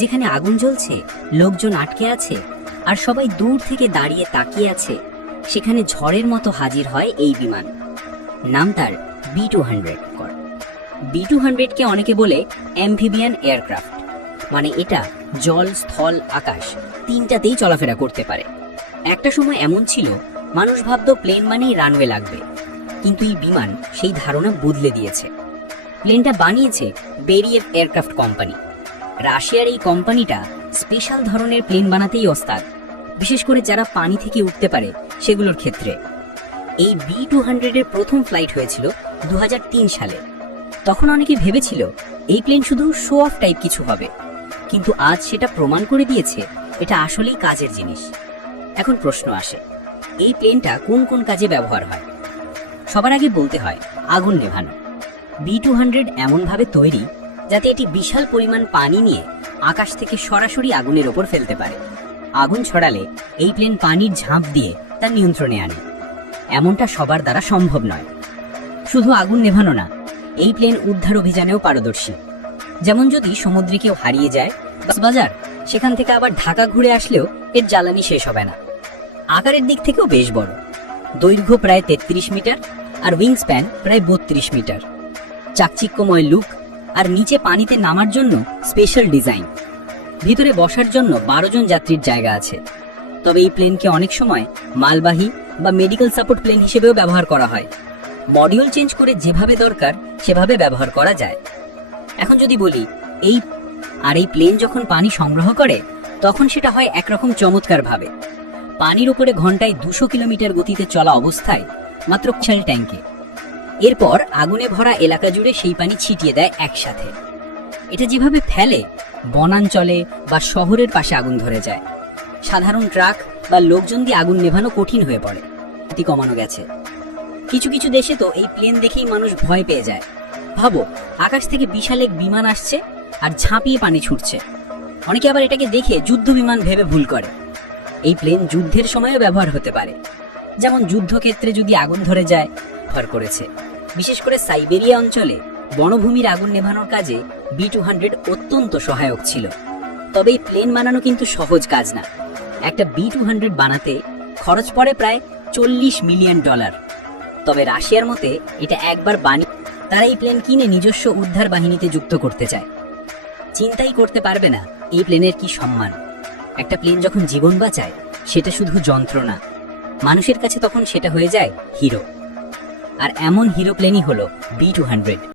যেখানে আগুন জ্বলছে, লোকজন আটকে আছে আর সবাই দূর থেকে দাঁড়িয়ে তাকিয়ে আছে, সেখানে ঝড়ের মতো হাজির হয় এই বিমান। নাম তার B-200। B-200-কে অনেকে বলে অ্যাম্ফিবিয়ান এয়ারক্রাফট, মানে এটা জল, স্থল, আকাশ তিনটাতেই চলাফেরা করতে পারে। একটা সময় এমন ছিল, মানুষ ভাবত প্লেন মানেই রানওয়ে লাগবে, কিন্তু এই বিমান সেই ধারণা বদলে দিয়েছে। প্লেনটা বানিয়েছে বেরিয়েভ এয়ারক্রাফট কোম্পানি। রাশিয়ার এই কোম্পানিটা স্পেশাল ধরনের প্লেন বানাতেই ওস্তাদ, বিশেষ করে যারা পানি থেকে উঠতে পারে সেগুলোর ক্ষেত্রে। এই B-200-এর প্রথম ফ্লাইট হয়েছিল 2003 সালে। তখন অনেকে ভেবেছিল এই প্লেন শুধু শো অফ টাইপ কিছু হবে, কিন্তু আজ সেটা প্রমাণ করে দিয়েছে এটা আসলেই কাজের জিনিস। এখন প্রশ্ন আসে, এই প্লেনটা কোন কোন কাজে ব্যবহার হয়? সবার আগে বলতে হয় আগুন নেভানো। B-200 এমনভাবে তৈরি যাতে এটি বিশাল পরিমাণ পানি নিয়ে আকাশ থেকে সরাসরি আগুনের ওপর ফেলতে পারে। আগুন ছড়ালে এই প্লেন পানির ঝাঁপ দিয়ে তা নিয়ন্ত্রণে আনে। এমনটা সবার দ্বারা সম্ভব নয়। শুধু আগুন নেভানো না, এই প্লেন উদ্ধার অভিযানেও পারদর্শী। যেমন যদি সমুদ্রে কেউ হারিয়ে যায় বাজার, সেখান থেকে আবার ঢাকা ঘুরে আসলেও এর জ্বালানি শেষ হবে না। আকারের দিক থেকেও বেশ বড়, দৈর্ঘ্য প্রায় 33 মিটার আর উইং স্প্যান প্রায় 32 মিটার। চাকচিক্যময় লুক আর নিচে পানিতে নামার জন্য স্পেশাল ডিজাইন। ভিতরে বসার জন্য 12 জন যাত্রীর জায়গা আছে। তবে এই প্লেনকে অনেক সময় মালবাহী বা মেডিকেল সাপোর্ট প্লেন হিসেবেও ব্যবহার করা হয়। মডিউল চেঞ্জ করে যেভাবে দরকার সেভাবে ব্যবহার করা যায়। এখন যদি বলি এই প্লেন যখন পানি সংগ্রহ করে তখন সেটা হয় একরকম চমৎকার ভাবে। পানির উপরে ঘন্টায় 200 কিলোমিটার গতিতে চলা অবস্থায় মাত্র 4 ট্যাঙ্কে। এরপর আগুনে ভরা এলাকা জুড়ে সেই পানি ছিটিয়ে দেয় একসাথে। এটা যেভাবে ফেলে, বনাঞ্চলে বা শহরের পাশে আগুন ধরে যায়। সাধারণ ট্রাক বা লোকজন দিয়ে আগুন নেভানো কঠিন হয়ে পড়ে। এটি কমানো গেছে। কিছু কিছু দেশে তো এই প্লেন দেখেই মানুষ ভয় পেয়ে যায়। ভাবো, আকাশ থেকে বিশাল এক বিমান আসছে আর ঝাঁপিয়ে পানি ছুটছে। অনেকে আবার এটাকে দেখে যুদ্ধ বিমান ভেবে ভুল করে। এই প্লেন যুদ্ধের সময়ও ব্যবহার হতে পারে। যেমন যুদ্ধক্ষেত্রে যদি আগুন ধরে যায়, ব্যবহার করেছে। বিশেষ করে সাইবেরিয়া অঞ্চলে বনভূমির আগুন নেভানোর কাজে B-200 অত্যন্ত সহায়ক ছিল। তবে এই প্লেন বানানো কিন্তু সহজ কাজ না। একটা B-200 বানাতে খরচ পড়ে প্রায় $40 মিলিয়ন। তবে রাশিয়ার মতে এটা একবার বানিয়ে তারা এই প্লেন কিনে নিজস্ব উদ্ধার বাহিনীতে যুক্ত করতে চায়। চিন্তাই করতে পারবে না এই প্লেনের কি সম্মান। একটা প্লেন যখন জীবন বাঁচায়, সেটা শুধু যন্ত্র না, মানুষের কাছে তখন সেটা হয়ে যায় হিরো। আর এমন হিরো প্লেনই হলো B-200।